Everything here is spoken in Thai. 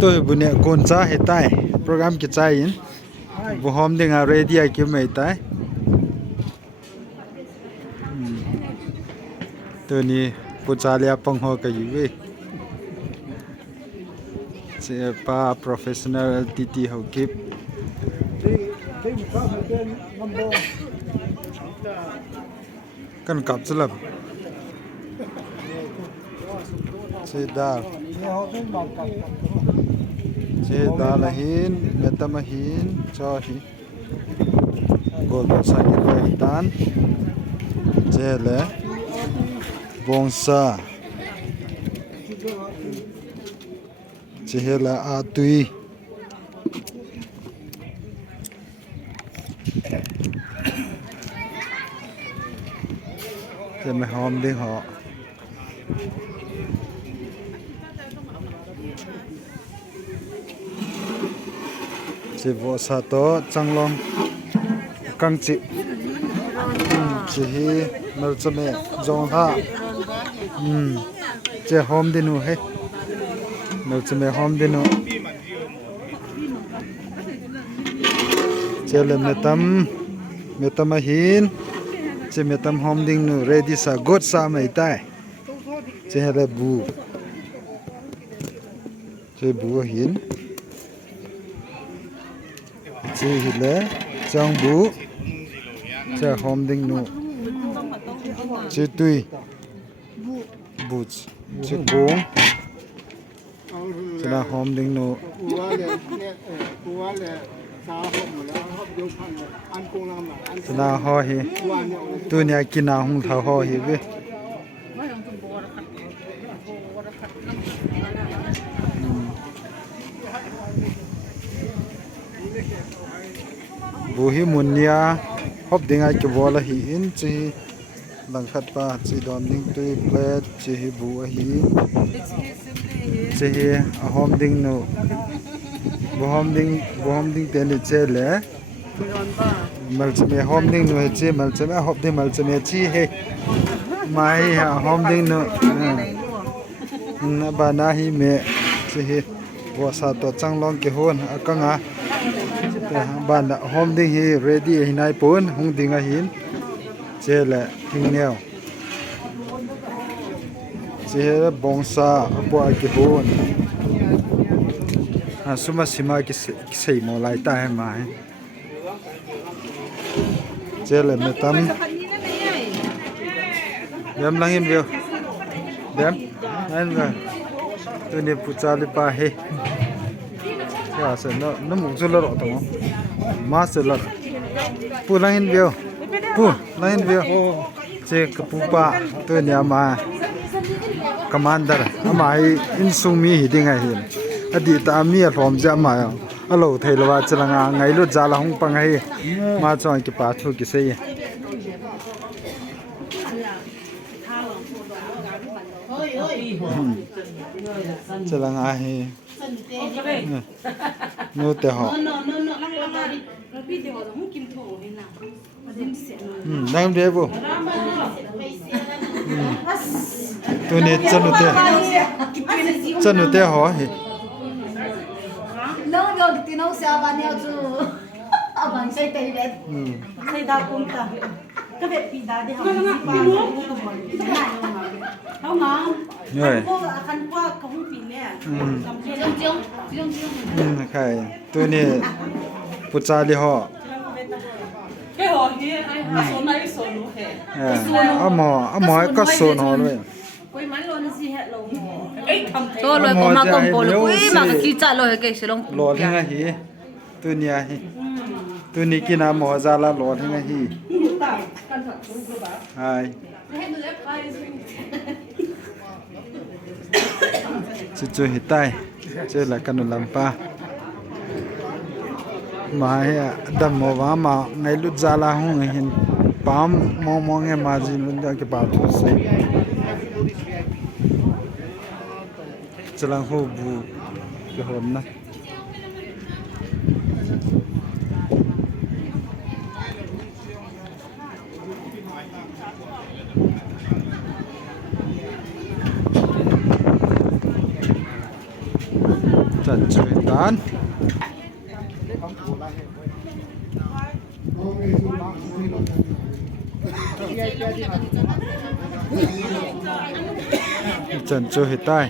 tôi bữa nay con cha hết tay program cái cha in bữa hôm đi ngà ready ai kêu mấy tay tôi ni bữa cha lia pong ho cái gì vậy sẽ pa professional TT ho kip kan cặp selap Sedar lahin metamahin chahi golden sakit lahitan jele bongsa jehela atuiจะไม่หอมดึงหอสิบสาโตจังลองกังจิสิฮีมันจะไม่จงท่าจะหอมดินูเฮ้มันจะไม่หอมดินูจะเล่นเมตัมหินจะเมตัมหอมดินูเรดี้สากดสาไม่ได้จะให้บูจะบูหินจะหิเลจังบูจะหอมดินูจะตุยบูจะกงจะน่าหอมดินูจะน่าห่อเฮตัวนี้กินน้ำหุ่นเท้าห่อเฮเว้ยบูฮิมุนเนียฮอบดิ่งไอเก็บวอลหินจีหลังขัดปะจีดอมดิ่งตุยเพลทจีบูหิจีหอมดิ่งนูบูหอมดิ่งเตนิเจเล่มัลจะมีหอมดิ่งนูเจมัลจะมีฮอบดิ่งมัลจะมีจีเฮไม่หอมดิ่งนูบานาฮิเมจีบัวซาตัวจังลองเกี่ยวนะกังอ่ะบ้านหอมดิ่งฮีเรดี้หินไอปูนหงดิ่งหินเจเล่หิงเนียวเจบงซาบัวเกี่ยวสุมาสิมากิเสยมอลายตาให้มาเจเล่เมตัมเดี๋ยวลังหินเดียวเดี๋ยวนั่นก็ตัวนี้ผู้ชายลิปาเฮที่อาศัยน้ำมุกจุลรอตรงมาสุลผู้ลังหินเดียวผู้ลังหินเดียวเจกับผู้ป้าตัวนี้มาคอมมานเดอร์มาให้อินซุมีหิดิ้งไงเห็นอดีตอามีพร้อมจะมาฮัลโหลไทยละว่าจะละงาไงลุดจาละหงปังให้มาจอยกิปาทุกิเสยจะละงาให้นู้แต่หอนั่งเดี๋ยวบุตัวนี้จะนู้แต่หอเหnão eu que não se abaneu tu avancei tele sai da contaก็แบบปีดาได้หาเขางามพวกคันว่าเขาปีเนี่ยใครตัวนี้ปุจาลิหอแค่หอเฮียโซนไหนโซนโอเคหมอก็โซนหอด้วยตัวเลยผมมากงปลอุ้ยมากขี้จ่าเลยเกศลงหลอดให้ไงฮีตัวนี้ฮีตัวนี้กินน้ำหมอจาละหลอดให้ไงฮีไฮจุดหิตายเจอละกันนุลำปามาให้ดำหมอว่ามาไงลุดจาละหงเห็นปั๊มมองไงมาจีนลุดจากกี่บาททุกสิ่งจะลังหูบูจะหอมนะ จันช่วยตานจันช่วยใต้